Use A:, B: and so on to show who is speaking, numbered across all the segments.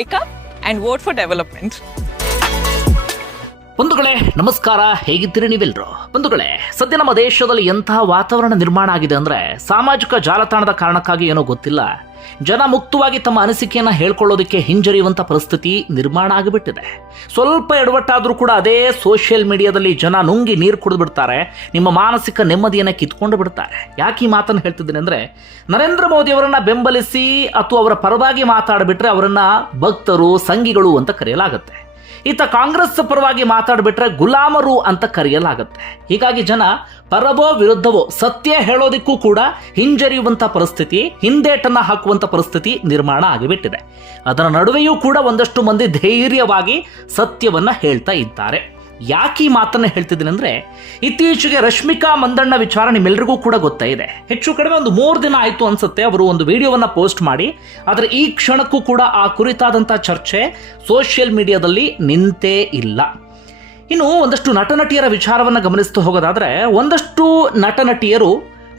A: Wake up and vote for development.
B: ಬಂಧುಗಳೇ, ನಮಸ್ಕಾರ. ಹೇಗಿದ್ದೀರಿ ನೀವೆಲ್ಲರೂ ಬಂಧುಗಳೇ, ಸದ್ಯ ನಮ್ಮ ದೇಶದಲ್ಲಿ ಎಂತಹ ವಾತಾವರಣ ನಿರ್ಮಾಣ ಆಗಿದೆ ಅಂದ್ರೆ ಸಾಮಾಜಿಕ ಜಾಲತಾಣದ ಕಾರಣಕ್ಕಾಗಿ ಏನೋ ಗೊತ್ತಿಲ್ಲ. ಜನ ಮುಕ್ತವಾಗಿ ತಮ್ಮ ಅನಿಸಿಕೆಯನ್ನ ಹೇಳ್ಕೊಳ್ಳೋದಕ್ಕೆ ಹಿಂಜರಿಯುವಂತ ಪರಿಸ್ಥಿತಿ ನಿರ್ಮಾಣ ಆಗಿಬಿಟ್ಟಿದೆ. ಸ್ವಲ್ಪ ಎಡವಟ್ಟಾದ್ರೂ ಕೂಡ ಅದೇ ಸೋಷಿಯಲ್ ಮೀಡಿಯಾದಲ್ಲಿ ಜನ ನುಂಗಿ ನೀರು ಕುಡಿದು ಬಿಡ್ತಾರೆ ನಿಮ್ಮ ಮಾನಸಿಕ ನೆಮ್ಮದಿಯನ್ನ ಕಿತ್ಕೊಂಡು ಬಿಡ್ತಾರೆ. ಯಾಕೆ ಈ ಮಾತನ್ನು ಹೇಳ್ತಿದ್ದೀನಿ ಅಂದ್ರೆ, ನರೇಂದ್ರ ಮೋದಿ ಅವರನ್ನ ಬೆಂಬಲಿಸಿ ಅಥವಾ ಅವರ ಪರವಾಗಿ ಮಾತಾಡಿಬಿಟ್ರೆ ಅವರನ್ನ ಭಕ್ತರು, ಸಂಘಿಗಳು ಅಂತ ಕರೆಯಲಾಗುತ್ತೆ. ಈತ ಕಾಂಗ್ರೆಸ್ ಪರವಾಗಿ ಮಾತಾಡಿಬಿಟ್ರೆ ಗುಲಾಮರು ಅಂತ ಕರೆಯಲಾಗುತ್ತೆ. ಹೀಗಾಗಿ ಜನ ಪರವೋ ವಿರುದ್ಧವೋ ಸತ್ಯ ಹೇಳೋದಕ್ಕೂ ಕೂಡ ಹಿಂಜರಿಯುವಂಥ ಪರಿಸ್ಥಿತಿ, ಹಿಂದೇಟನ್ನ ಹಾಕುವಂಥ ಪರಿಸ್ಥಿತಿ ನಿರ್ಮಾಣ ಆಗಿಬಿಟ್ಟಿದೆ. ಅದರ ನಡುವೆಯೂ ಕೂಡ ಒಂದಷ್ಟು ಮಂದಿ ಧೈರ್ಯವಾಗಿ ಸತ್ಯವನ್ನ ಹೇಳ್ತಾ ಇದ್ದಾರೆ. ಯಾಕೆ ಈ ಮಾತನ್ನು ಹೇಳ್ತಿದ್ದೀನಿ ಅಂದರೆ ಇತ್ತೀಚೆಗೆ ರಶ್ಮಿಕಾ ಮಂದಣ್ಣ ವಿಚಾರ ನಿಮ್ಮೆಲ್ಲರಿಗೂ ಕೂಡ ಗೊತ್ತಾ ಇದೆ. ಹೆಚ್ಚು ಕಡಿಮೆ ಒಂದು ಮೂರು ದಿನ ಆಯಿತು ಅನ್ಸುತ್ತೆ ಅವರು ಒಂದು ವಿಡಿಯೋವನ್ನು ಪೋಸ್ಟ್ ಮಾಡಿ, ಆದರೆ ಈ ಕ್ಷಣಕ್ಕೂ ಕೂಡ ಆ ಕುರಿತಾದಂಥ ಚರ್ಚೆ ಸೋಷಿಯಲ್ ಮೀಡಿಯಾದಲ್ಲಿ ನಿಂತೇ ಇಲ್ಲ. ಇನ್ನು ಒಂದಷ್ಟು ನಟನಟಿಯರ ವಿಚಾರವನ್ನು ಗಮನಿಸ್ತಾ ಹೋಗೋದಾದರೆ, ಒಂದಷ್ಟು ನಟನಟಿಯರು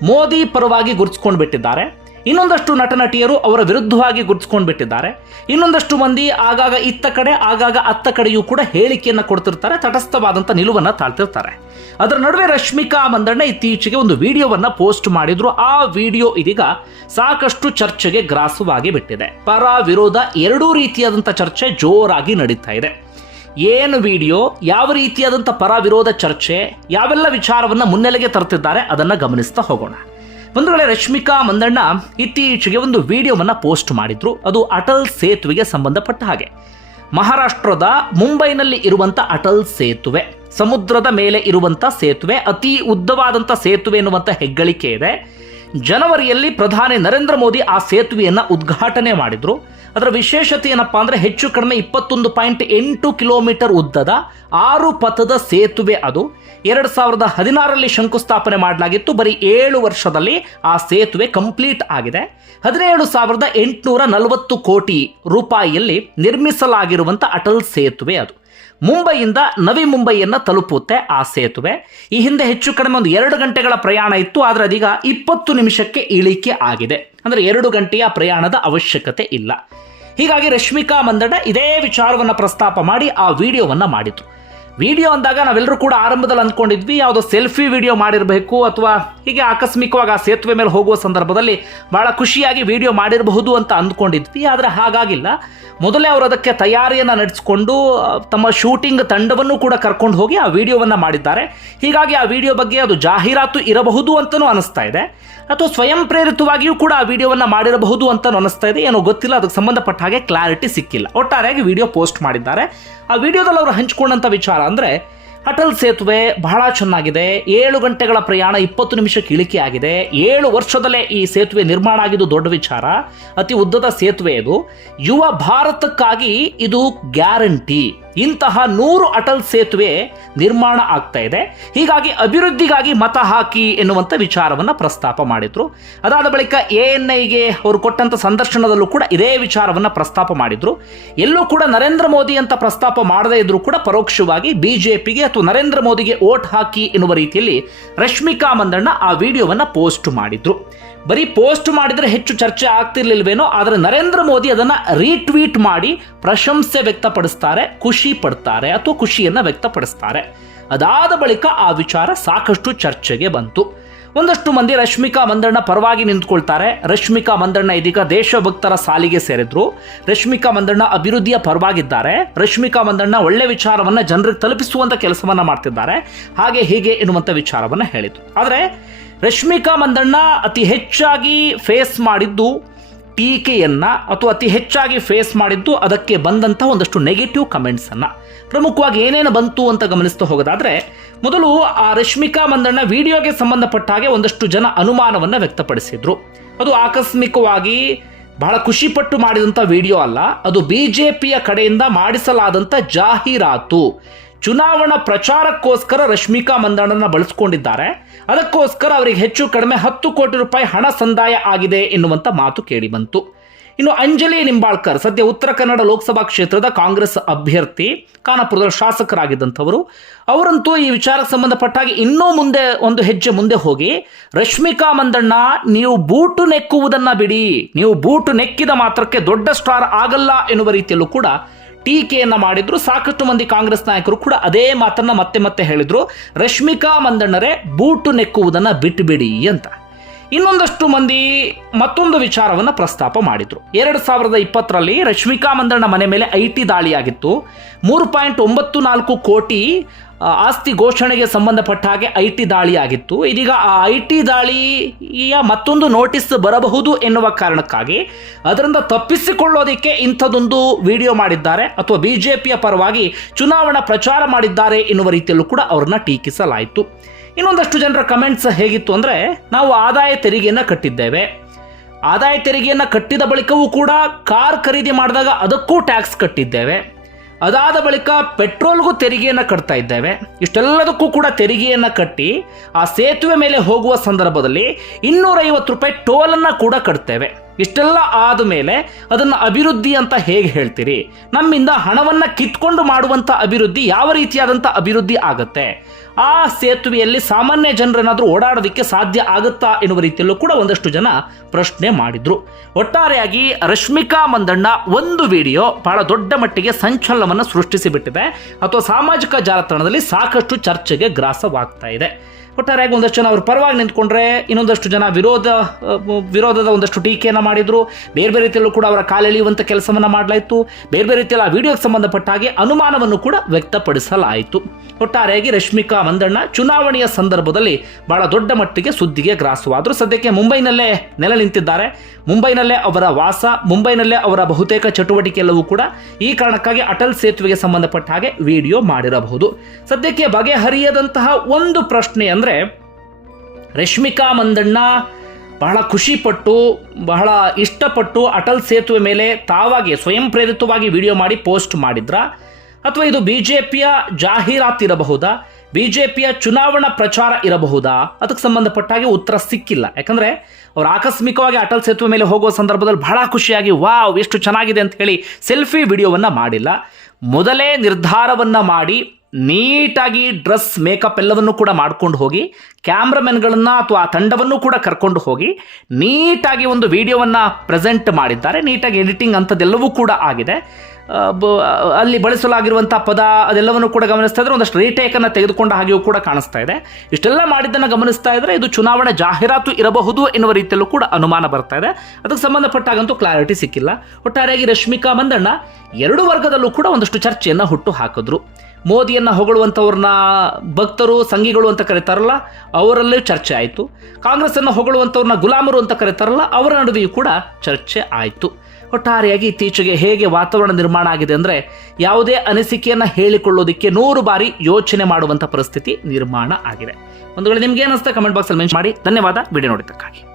B: ಮೋದಿ ಪರವಾಗಿ ಗುರುತಿಸ್ಕೊಂಡು ಬಿಟ್ಟಿದ್ದಾರೆ ಇನ್ನೊಂದಷ್ಟು ನಟ ನಟಿಯರು ಅವರ ವಿರುದ್ಧವಾಗಿ ಗುರುತಿಸ್ಕೊಂಡು ಬಿಟ್ಟಿದ್ದಾರೆ ಇನ್ನೊಂದಷ್ಟು ಮಂದಿ ಆಗಾಗ ಇತ್ತ ಕಡೆ, ಆಗಾಗ ಅತ್ತ ಕಡೆಯೂ ಕೂಡ ಹೇಳಿಕೆಯನ್ನು ಕೊಡ್ತಿರ್ತಾರೆ ತಟಸ್ಥವಾದಂಥ ನಿಲುವನ್ನು ತಾಳ್ತಿರ್ತಾರೆ. ಅದರ ನಡುವೆ ರಶ್ಮಿಕಾ ಮಂದಣ್ಣ ಇತ್ತೀಚೆಗೆ ಒಂದು ವಿಡಿಯೋವನ್ನು ಪೋಸ್ಟ್ ಮಾಡಿದ್ರು. ಆ ವಿಡಿಯೋ ಇದೀಗ ಸಾಕಷ್ಟು ಚರ್ಚೆಗೆ ಗ್ರಾಸವಾಗಿ ಬಿಟ್ಟಿದೆ. ಪರ ವಿರೋಧ ಎರಡೂ ರೀತಿಯಾದಂಥ ಚರ್ಚೆ ಜೋರಾಗಿ ನಡೀತಾ ಇದೆ. ಏನು ವಿಡಿಯೋ, ಯಾವ ರೀತಿಯಾದಂಥ ಪರ ವಿರೋಧ ಚರ್ಚೆ, ಯಾವೆಲ್ಲ ವಿಚಾರವನ್ನು ಮುನ್ನೆಲೆಗೆ ತರ್ತಿದ್ದಾರೆ ಅದನ್ನು ಗಮನಿಸ್ತಾ ಹೋಗೋಣ. ವೇಳೆ ರಶ್ಮಿಕಾ ಮಂದಣ್ಣ ಇತ್ತೀಚೆಗೆ ಒಂದು ವಿಡಿಯೋವನ್ನ ಪೋಸ್ಟ್ ಮಾಡಿದ್ರು, ಅದು ಅಟಲ್ ಸೇತುವೆಗೆ ಸಂಬಂಧಪಟ್ಟ ಹಾಗೆ. ಮಹಾರಾಷ್ಟ್ರದ ಮುಂಬೈನಲ್ಲಿ ಇರುವಂತ ಅಟಲ್ ಸೇತುವೆ, ಸಮುದ್ರದ ಮೇಲೆ ಇರುವಂತ ಸೇತುವೆ, ಅತಿ ಉದ್ದವಾದಂಥ ಸೇತುವೆ ಎನ್ನುವಂಥ ಹೆಗ್ಗಳಿಕೆ ಇದೆ. ಜನವರಿಯಲ್ಲಿ ಪ್ರಧಾನಿ ನರೇಂದ್ರ ಮೋದಿ ಆ ಸೇತುವೆಯನ್ನ ಉದ್ಘಾಟನೆ ಮಾಡಿದ್ರು. ಅದರ ವಿಶೇಷತೆ ಏನಪ್ಪಾ ಅಂದ್ರೆ ಹೆಚ್ಚು ಕಡಿಮೆ ಇಪ್ಪತ್ತೊಂದು ಪಾಯಿಂಟ್ ಎಂಟು ಕಿಲೋಮೀಟರ್ ಉದ್ದದ ಆರು ಪಥದ ಸೇತುವೆ ಅದು. ಎರಡು ಸಾವಿರದ ಹದಿನಾರರಲ್ಲಿ ಶಂಕುಸ್ಥಾಪನೆ ಮಾಡಲಾಗಿತ್ತು. ಬರೀ ಏಳು ವರ್ಷದಲ್ಲಿ ಆ ಸೇತುವೆ ಕಂಪ್ಲೀಟ್ ಆಗಿದೆ. ಹದಿನೇಳು ಸಾವಿರದ ಎಂಟುನೂರ ನಲವತ್ತು ಕೋಟಿ ರೂಪಾಯಿಯಲ್ಲಿ ನಿರ್ಮಿಸಲಾಗಿರುವಂಥ ಅಟಲ್ ಸೇತುವೆ ಅದು. ಮುಂಬೈಯಿಂದ ನವಿ ಮುಂಬೈಯನ್ನು ತಲುಪುತ್ತೆ ಆ ಸೇತುವೆ. ಈ ಹಿಂದೆ ಹೆಚ್ಚು ಕಡಿಮೆ ಒಂದು ಎರಡು ಗಂಟೆಗಳ ಪ್ರಯಾಣ ಇತ್ತು, ಆದರೆ ಅದೀಗ ಇಪ್ಪತ್ತು ನಿಮಿಷಕ್ಕೆ ಇಳಿಕೆ ಆಗಿದೆ. ಅಂದರೆ ಎರಡು ಗಂಟೆಯ ಪ್ರಯಾಣದ ಅವಶ್ಯಕತೆ ಇಲ್ಲ. ಹೀಗಾಗಿ ರಶ್ಮಿಕಾ ಮಂದಣ್ಣ ಇದೇ ವಿಚಾರವನ್ನು ಪ್ರಸ್ತಾಪ ಮಾಡಿ ಆ ವಿಡಿಯೋವನ್ನು ಮಾಡಿದ್ರು. ವಿಡಿಯೋ ಅಂದಾಗ ನಾವೆಲ್ಲರೂ ಕೂಡ ಆರಂಭದಲ್ಲಿ ಅಂದ್ಕೊಂಡಿದ್ವಿ, ಯಾವುದೋ ಸೆಲ್ಫಿ ವಿಡಿಯೋ ಮಾಡಿರಬೇಕು ಅಥವಾ ಹೀಗೆ ಆಕಸ್ಮಿಕವಾಗಿ ಆ ಸೇತುವೆ ಮೇಲೆ ಹೋಗುವ ಸಂದರ್ಭದಲ್ಲಿ ಬಹಳ ಖುಷಿಯಾಗಿ ವಿಡಿಯೋ ಮಾಡಿರಬಹುದು ಅಂತ ಅಂದ್ಕೊಂಡಿದ್ವಿ, ಆದರೆ ಹಾಗಾಗಿಲ್ಲ. ಮೊದಲೇ ಅವರು ಅದಕ್ಕೆ ತಯಾರಿಯನ್ನು ನಡೆಸಿಕೊಂಡು ತಮ್ಮ ಶೂಟಿಂಗ್ ತಂಡವನ್ನು ಕೂಡ ಕರ್ಕೊಂಡು ಹೋಗಿ ಆ ವಿಡಿಯೋವನ್ನು ಮಾಡಿದ್ದಾರೆ. ಹೀಗಾಗಿ ಆ ವಿಡಿಯೋ ಬಗ್ಗೆ ಅದು ಜಾಹೀರಾತು ಇರಬಹುದು ಅಂತಲೂ ಅನಿಸ್ತಾ ಇದೆ. ಅಥವಾ ಸ್ವಯಂ ಪ್ರೇರಿತವಾಗಿಯೂ ಕೂಡ ಆ ವಿಡಿಯೋವನ್ನು ಮಾಡಿರಬಹುದು ಅಂತ ಅನಿಸ್ತಾ ಇದೆ. ಏನೋ ಗೊತ್ತಿಲ್ಲ, ಅದಕ್ಕೆ ಸಂಬಂಧಪಟ್ಟ ಹಾಗೆ ಕ್ಲಾರಿಟಿ ಸಿಕ್ಕಿಲ್ಲ. ಒಟ್ಟಾರೆಯಾಗಿ ವಿಡಿಯೋ ಪೋಸ್ಟ್ ಮಾಡಿದ್ದಾರೆ. ಆ ವಿಡಿಯೋದಲ್ಲಿ ಅವರು ಹಂಚಿಕೊಂಡಂಥ ವಿಚಾರ ಅಂದರೆ ಅಟಲ್ ಸೇತುವೆ ಬಹಳ ಚೆನ್ನಾಗಿದೆ. ಏಳು ಗಂಟೆಗಳ ಪ್ರಯಾಣ ಇಪ್ಪತ್ತು ನಿಮಿಷಕ್ಕೆ ಇಳಿಕೆ ಆಗಿದೆ. ಏಳು ವರ್ಷದಲ್ಲೇ ಈ ಸೇತುವೆ ನಿರ್ಮಾಣ ಆಗಿದ್ದು ದೊಡ್ಡ ವಿಚಾರ. ಅತಿ ಉದ್ದದ ಸೇತುವೆ ಇದು ಯುವ ಭಾರತಕ್ಕಾಗಿ ಇದು ಗ್ಯಾರಂಟಿ. ಇಂತಹ ನೂರು ಅಟಲ್ ಸೇತುವೆ ನಿರ್ಮಾಣ ಆಗ್ತಾ ಇದೆ. ಹೀಗಾಗಿ ಅಭಿವೃದ್ಧಿಗಾಗಿ ಮತ ಹಾಕಿ ಎನ್ನುವಂಥ ವಿಚಾರವನ್ನು ಪ್ರಸ್ತಾಪ ಮಾಡಿದರು. ಅದಾದ ಬಳಿಕ ಎ ಎನ್ ಐಗೆ ಅವರು ಕೊಟ್ಟಂಥ ಸಂದರ್ಶನದಲ್ಲೂ ಕೂಡ ಇದೇ ವಿಚಾರವನ್ನು ಪ್ರಸ್ತಾಪ ಮಾಡಿದರು. ಎಲ್ಲೂ ಕೂಡ ನರೇಂದ್ರ ಮೋದಿ ಅಂತ ಪ್ರಸ್ತಾಪ ಮಾಡದೇ ಇದ್ರೂ ಕೂಡ ಪರೋಕ್ಷವಾಗಿ ಬಿಜೆಪಿಗೆ ಅಥವಾ ನರೇಂದ್ರ ಮೋದಿಗೆ ಓಟ್ ಹಾಕಿ ಎನ್ನುವ ರೀತಿಯಲ್ಲಿ ರಶ್ಮಿಕಾ ಮಂದಣ್ಣ ಆ ವಿಡಿಯೋವನ್ನು ಪೋಸ್ಟ್ ಮಾಡಿದ್ರು. ಬರೀ ಪೋಸ್ಟ್ ಮಾಡಿದರೆ ಹೆಚ್ಚು ಚರ್ಚೆ ಆಗ್ತಿರ್ಲಿಲ್ವೇನೋ, ಆದರೆ ನರೇಂದ್ರ ಮೋದಿ ಅದನ್ನು ರೀಟ್ವೀಟ್ ಮಾಡಿ ಪ್ರಶಂಸೆ ವ್ಯಕ್ತಪಡಿಸ್ತಾರೆ, ಖುಷಿ ಪಡ್ತಾರೆ ಅಥವಾ ಖುಷಿಯನ್ನು ವ್ಯಕ್ತಪಡಿಸ್ತಾರೆ. ಅದಾದ ಬಳಿಕ ಆ ವಿಚಾರ ಸಾಕಷ್ಟು ಚರ್ಚೆಗೆ ಬಂತು. ಒಂದಷ್ಟು ಮಂದಿ ರಶ್ಮಿಕಾ ಮಂದಣ್ಣ ಪರವಾಗಿ ನಿಂತ್ಕೊಳ್ತಾರೆ. ರಶ್ಮಿಕಾ ಮಂದಣ್ಣ ಇದೀಗ ದೇಶಭಕ್ತರ ಸಾಲಿಗೆ ಸೇರಿದ್ರು. ರಶ್ಮಿಕಾ ಮಂದಣ್ಣ ಅಭಿವೃದ್ಧಿಯ ಪರವಾಗಿದ್ದಾರೆ. ರಶ್ಮಿಕಾ ಮಂದಣ್ಣ ಒಳ್ಳೆ ವಿಚಾರವನ್ನ ಜನರಿಗೆ ತಲುಪಿಸುವಂತ ಕೆಲಸವನ್ನ ಮಾಡ್ತಿದ್ದಾರೆ. ಹಾಗೆ ಹೀಗೆ ಎನ್ನುವಂಥ ವಿಚಾರವನ್ನ ಹೇಳಿದರು. ಆದರೆ ರಶ್ಮಿಕಾ ಮಂದಣ್ಣ ಅತಿ ಹೆಚ್ಚಾಗಿ ಫೇಸ್ ಮಾಡಿದ್ದು ಟೀಕೆಯನ್ನು ಅಥವಾ ಅತಿ ಹೆಚ್ಚಾಗಿ ಫೇಸ್ ಮಾಡಿದ್ದು ಅದಕ್ಕೆ ಬಂದಂಥ ಒಂದಷ್ಟು ನೆಗೆಟಿವ್ ಕಮೆಂಟ್ಸನ್ನು ಪ್ರಮುಖವಾಗಿ ಏನೇನು ಬಂತು ಅಂತ ಗಮನಿಸ್ತಾ ಹೋಗೋದಾದರೆ, ಮೊದಲು ಆ ರಶ್ಮಿಕಾ ಮಂದಣ್ಣ ವಿಡಿಯೋಗೆ ಸಂಬಂಧಪಟ್ಟ ಹಾಗೆ ಒಂದಷ್ಟು ಜನ ಅನುಮಾನವನ್ನು ವ್ಯಕ್ತಪಡಿಸಿದ್ರು. ಅದು ಆಕಸ್ಮಿಕವಾಗಿ ಬಹಳ ಖುಷಿಪಟ್ಟು ಮಾಡಿದಂಥ ವಿಡಿಯೋ ಅಲ್ಲ, ಅದು ಬಿ ಜೆ ಪಿಯ ಕಡೆಯಿಂದ ಮಾಡಿಸಲಾದಂಥ ಜಾಹೀರಾತು. ಚುನಾವಣಾ ಪ್ರಚಾರಕ್ಕೋಸ್ಕರ ರಶ್ಮಿಕಾ ಮಂದಣ್ಣನ ಬಳಸ್ಕೊಂಡಿದ್ದಾರೆ. ಅದಕ್ಕೋಸ್ಕರ ಅವರಿಗೆ ಹೆಚ್ಚು ಕಡಿಮೆ ಹತ್ತು ಕೋಟಿ ರೂಪಾಯಿ ಹಣ ಸಂದಾಯ ಆಗಿದೆ ಎನ್ನುವಂಥ ಮಾತು ಕೇಳಿ ಬಂತು. ಇನ್ನು ಅಂಜಲಿ ನಿಂಬಾಳ್ಕರ್, ಸದ್ಯ ಉತ್ತರ ಕನ್ನಡ ಲೋಕಸಭಾ ಕ್ಷೇತ್ರದ ಕಾಂಗ್ರೆಸ್ ಅಭ್ಯರ್ಥಿ, ಖಾನಾಪುರದ ಶಾಸಕರಾಗಿದ್ದಂಥವರು, ಅವರಂತೂ ಈ ವಿಚಾರಕ್ಕೆ ಸಂಬಂಧಪಟ್ಟಾಗಿ ಇನ್ನೂ ಮುಂದೆ ಒಂದು ಹೆಜ್ಜೆ ಮುಂದೆ ಹೋಗಿ, ರಶ್ಮಿಕಾ ಮಂದಣ್ಣ, ನೀವು ಬೂಟು ನೆಕ್ಕುವುದನ್ನ ಬಿಡಿ. ನೀವು ಬೂಟು ನೆಕ್ಕಿದ ಮಾತ್ರಕ್ಕೆ ದೊಡ್ಡ ಸ್ಟಾರ್ ಆಗಲ್ಲ ಎನ್ನುವ ರೀತಿಯಲ್ಲೂ ಕೂಡ ಟೀಕೆಯನ್ನ ಮಾಡಿದ್ರು. ಸಾಕಷ್ಟು ಮಂದಿ ಕಾಂಗ್ರೆಸ್ ನಾಯಕರು ಕೂಡ ಅದೇ ಮಾತನ್ನ ಮತ್ತೆ ಮತ್ತೆ ಹೇಳಿದ್ರು. ರಶ್ಮಿಕಾ ಮಂದಣ್ಣರೇ ಬೂಟು ನೆಕ್ಕುವುದನ್ನ ಬಿಟ್ಟುಬಿಡಿ ಅಂತ. ಇನ್ನೊಂದಷ್ಟು ಮಂದಿ ಮತ್ತೊಂದು ವಿಚಾರವನ್ನು ಪ್ರಸ್ತಾಪ ಮಾಡಿದರು. ಎರಡು ಸಾವಿರದ ಇಪ್ಪತ್ತರಲ್ಲಿ ರಶ್ಮಿಕಾ ಮಂದಣ್ಣ ಮನೆ ಮೇಲೆ ಐ ಟಿ ದಾಳಿಯಾಗಿತ್ತು. ಮೂರು ಪಾಯಿಂಟ್ ಒಂಬತ್ತು ನಾಲ್ಕು ಕೋಟಿ ಆಸ್ತಿ ಘೋಷಣೆಗೆ ಸಂಬಂಧಪಟ್ಟ ಹಾಗೆ ಐ ಟಿ ದಾಳಿಯಾಗಿತ್ತು. ಇದೀಗ ಆ ಐ ಟಿ ದಾಳಿಯ ಮತ್ತೊಂದು ನೋಟಿಸ್ ಬರಬಹುದು ಎನ್ನುವ ಕಾರಣಕ್ಕಾಗಿ ಅದರಿಂದ ತಪ್ಪಿಸಿಕೊಳ್ಳೋದಕ್ಕೆ ಇಂಥದ್ದೊಂದು ವಿಡಿಯೋ ಮಾಡಿದ್ದಾರೆ. ಅಥವಾ ಬಿಜೆಪಿಯ ಪರವಾಗಿ ಚುನಾವಣಾ ಪ್ರಚಾರ ಮಾಡಿದ್ದಾರೆ ಎನ್ನುವ ರೀತಿಯಲ್ಲೂ ಕೂಡ ಅವ್ರನ್ನ ಟೀಕಿಸಲಾಯಿತು. ಇನ್ನೊಂದಷ್ಟು ಜನರ ಕಮೆಂಟ್ಸ್ ಹೇಗಿತ್ತು ಅಂದರೆ, ನಾವು ಆದಾಯ ತೆರಿಗೆಯನ್ನು ಕಟ್ಟಿದ್ದೇವೆ. ಆದಾಯ ತೆರಿಗೆಯನ್ನು ಕಟ್ಟಿದ ಬಳಿಕವೂ ಕೂಡ ಕಾರ್ ಖರೀದಿ ಮಾಡಿದಾಗ ಅದಕ್ಕೂ ಟ್ಯಾಕ್ಸ್ ಕಟ್ಟಿದ್ದೇವೆ. ಅದಾದ ಬಳಿಕ ಪೆಟ್ರೋಲ್ಗೂ ತೆರಿಗೆಯನ್ನು ಕಟ್ತಾ ಇದ್ದೇವೆ. ಇಷ್ಟೆಲ್ಲದಕ್ಕೂ ಕೂಡ ತೆರಿಗೆಯನ್ನು ಕಟ್ಟಿ ಆ ಸೇತುವೆ ಮೇಲೆ ಹೋಗುವ ಸಂದರ್ಭದಲ್ಲಿ ಇನ್ನೂರೈವತ್ತು ರೂಪಾಯಿ ಟೋಲನ್ನು ಕೂಡ ಕಟ್ತೇವೆ. ಇಷ್ಟೆಲ್ಲ ಆದ ಮೇಲೆ ಅದನ್ನು ಅಭಿವೃದ್ಧಿ ಅಂತ ಹೇಗೆ ಹೇಳ್ತೀರಿ? ನಮ್ಮಿಂದ ಹಣವನ್ನು ಕಿತ್ಕೊಂಡು ಮಾಡುವಂಥ ಅಭಿವೃದ್ಧಿ ಯಾವ ರೀತಿಯಾದಂಥ ಅಭಿವೃದ್ಧಿ ಆಗುತ್ತೆ? ಆ ಸೇತುವೆಯಲ್ಲಿ ಸಾಮಾನ್ಯ ಜನರೇನಾದರೂ ಓಡಾಡೋದಕ್ಕೆ ಸಾಧ್ಯ ಆಗುತ್ತಾ ಎನ್ನುವ ರೀತಿಯಲ್ಲೂ ಕೂಡ ಒಂದಷ್ಟು ಜನ ಪ್ರಶ್ನೆ ಮಾಡಿದ್ರು. ಒಟ್ಟಾರೆಯಾಗಿ ರಶ್ಮಿಕಾ ಮಂದಣ್ಣ ಒಂದು ವಿಡಿಯೋ ಬಹಳ ದೊಡ್ಡ ಮಟ್ಟಿಗೆ ಸಂಚಲನವನ್ನು ಸೃಷ್ಟಿಸಿಬಿಟ್ಟಿದೆ. ಅಥವಾ ಸಾಮಾಜಿಕ ಜಾಲತಾಣದಲ್ಲಿ ಸಾಕಷ್ಟು ಚರ್ಚೆಗೆ ಗ್ರಾಸವಾಗ್ತಾ ಇದೆ. ಒಟ್ಟಾರೆಯಾಗಿ ಒಂದಷ್ಟು ಜನ ಅವ್ರ ಪರವಾಗಿ ನಿಂತ್ಕೊಂಡ್ರೆ ಇನ್ನೊಂದಷ್ಟು ಜನ ವಿರೋಧ ವಿರೋಧದ ಒಂದಷ್ಟು ಟೀಕೆಯನ್ನು ಮಾಡಿದರು. ಬೇರೆ ಬೇರೆ ರೀತಿಯಲ್ಲೂ ಕೂಡ ಅವರ ಕಾಲೆಳೆಯುವಂಥ ಕೆಲಸವನ್ನು ಮಾಡಲಾಯಿತು. ಬೇರೆ ಬೇರೆ ರೀತಿಯಲ್ಲಿ ಆ ವಿಡಿಯೋಗೆ ಸಂಬಂಧಪಟ್ಟ ಹಾಗೆ ಅನುಮಾನವನ್ನು ಕೂಡ ವ್ಯಕ್ತಪಡಿಸಲಾಯಿತು. ಒಟ್ಟಾರೆಯಾಗಿ ರಶ್ಮಿಕಾ ಮಂದಣ್ಣ ಚುನಾವಣೆಯ ಸಂದರ್ಭದಲ್ಲಿ ಬಹಳ ದೊಡ್ಡ ಮಟ್ಟಿಗೆ ಸುದ್ದಿಗೆ ಗ್ರಾಸವಾದರು. ಸದ್ಯಕ್ಕೆ ಮುಂಬೈನಲ್ಲೇ ನೆಲೆ ನಿಂತಿದ್ದಾರೆ. ಮುಂಬೈನಲ್ಲೇ ಅವರ ವಾಸ, ಮುಂಬೈನಲ್ಲೇ ಅವರ ಬಹುತೇಕ ಚಟುವಟಿಕೆ ಎಲ್ಲವೂ ಕೂಡ ಈ ಕಾರಣಕ್ಕಾಗಿ ಅಟಲ್ ಸೇತುವೆಗೆ ಸಂಬಂಧಪಟ್ಟ ಹಾಗೆ ವಿಡಿಯೋ ಮಾಡಿರಬಹುದು. ಸದ್ಯಕ್ಕೆ ಬಗೆಹರಿಯದಂತಹ ಒಂದು ಪ್ರಶ್ನೆ ಅಂದರೆ ರಶ್ಮಿಕಾ ಮಂದಣ್ಣ ಬಹಳ ಖುಷಿಪಟ್ಟು, ಬಹಳ ಇಷ್ಟಪಟ್ಟು ಅಟಲ್ ಸೇತುವೆ ಮೇಲೆ ತಾವಾಗಿ, ಸ್ವಯಂ ಪ್ರೇರಿತವಾಗಿ ವಿಡಿಯೋ ಮಾಡಿ ಪೋಸ್ಟ್ ಮಾಡಿದ್ರ? ಅಥವಾ ಇದು ಬಿ ಜೆ ಪಿಯ ಜಾಹೀರಾತು ಇರಬಹುದಾ? ಬಿ ಜೆ ಪಿಯ ಚುನಾವಣಾ ಪ್ರಚಾರ ಇರಬಹುದಾ? ಅದಕ್ಕೆ ಸಂಬಂಧಪಟ್ಟ ಹಾಗೆ ಉತ್ತರ ಸಿಕ್ಕಿಲ್ಲ. ಯಾಕಂದರೆ ಅವ್ರು ಆಕಸ್ಮಿಕವಾಗಿ ಅಟಲ್ ಸೇತುವೆ ಮೇಲೆ ಹೋಗುವ ಸಂದರ್ಭದಲ್ಲಿ ಬಹಳ ಖುಷಿಯಾಗಿ, ವಾವ್, ಎಷ್ಟು ಚೆನ್ನಾಗಿದೆ ಅಂತ ಹೇಳಿ ಸೆಲ್ಫಿ ವಿಡಿಯೋವನ್ನು ಮಾಡಿಲ್ಲ. ಮೊದಲೇ ನಿರ್ಧಾರವನ್ನು ಮಾಡಿ ನೀಟಾಗಿ ಡ್ರೆಸ್, ಮೇಕಪ್ ಎಲ್ಲವನ್ನು ಕೂಡ ಮಾಡ್ಕೊಂಡು ಹೋಗಿ, ಕ್ಯಾಮ್ರಾಮನ್ಗಳನ್ನು ಅಥವಾ ಆ ತಂಡವನ್ನು ಕೂಡ ಕರ್ಕೊಂಡು ಹೋಗಿ ನೀಟಾಗಿ ಒಂದು ವಿಡಿಯೋವನ್ನು ಪ್ರೆಸೆಂಟ್ ಮಾಡಿದ್ದಾರೆ. ನೀಟಾಗಿ ಎಡಿಟಿಂಗ್ ಅಂಥದ್ದೆಲ್ಲವೂ ಕೂಡ ಆಗಿದೆ. ಅಲ್ಲಿ ಬಳಸಲಾಗಿರುವಂಥ ಪದ ಅದೆಲ್ಲವನ್ನು ಕೂಡ ಗಮನಿಸ್ತಾ ಇದ್ರೆ ಒಂದಷ್ಟು ರೀಟೇಕನ್ನು ತೆಗೆದುಕೊಂಡ ಹಾಗೆಯೂ ಕೂಡ ಕಾಣಿಸ್ತಾ ಇದೆ. ಇಷ್ಟೆಲ್ಲ ಮಾಡಿದ್ದನ್ನು ಗಮನಿಸ್ತಾ ಇದ್ರೆ ಇದು ಚುನಾವಣೆ ಜಾಹೀರಾತು ಇರಬಹುದು ಎನ್ನುವ ರೀತಿಯಲ್ಲೂ ಕೂಡ ಅನುಮಾನ ಬರ್ತಾ ಇದೆ. ಅದಕ್ಕೆ ಸಂಬಂಧಪಟ್ಟಾಗಂತೂ ಕ್ಲಾರಿಟಿ ಸಿಕ್ಕಿಲ್ಲ. ಒಟ್ಟಾರೆಯಾಗಿ ರಶ್ಮಿಕಾ ಮಂದಣ್ಣ ಎರಡು ವರ್ಗದಲ್ಲೂ ಕೂಡ ಒಂದಷ್ಟು ಚರ್ಚೆಯನ್ನು ಹುಟ್ಟು ಹಾಕಿದ್ರು. ಮೋದಿಯನ್ನು ಹೊಗಳುವಂಥವ್ರನ್ನ ಭಕ್ತರು, ಸಂಘಿಗಳು ಅಂತ ಕರೀತಾರಲ್ಲ, ಅವರಲ್ಲೂ ಚರ್ಚೆ ಆಯಿತು. ಕಾಂಗ್ರೆಸ್ಸನ್ನು ಹೊಗಳುವಂಥವ್ರನ್ನ ಗುಲಾಮರು ಅಂತ ಕರೀತಾರಲ್ಲ, ಅವರ ನಡುವೆಯೂ ಕೂಡ ಚರ್ಚೆ ಆಯಿತು. ಒಟ್ಟಾರೆಯಾಗಿ ಇತ್ತೀಚೆಗೆ ಹೇಗೆ ವಾತಾವರಣ ನಿರ್ಮಾಣ ಆಗಿದೆ ಅಂದರೆ, ಯಾವುದೇ ಅನಿಸಿಕೆಯನ್ನು ಹೇಳಿಕೊಳ್ಳೋದಕ್ಕೆ ನೂರು ಬಾರಿ ಯೋಚನೆ ಮಾಡುವಂಥ ಪರಿಸ್ಥಿತಿ ನಿರ್ಮಾಣ ಆಗಿದೆ. ಒಂದು ವೇಳೆ ನಿಮ್ಗೆ ಏನಿಸ್ತಾ ಕಮೆಂಟ್ ಬಾಕ್ಸಲ್ಲಿ ಮೆನ್ಷನ್ ಮಾಡಿ. ಧನ್ಯವಾದ. ವಿಡಿಯೋ ನೋಡಿದ್ದಕ್ಕಾಗಿ.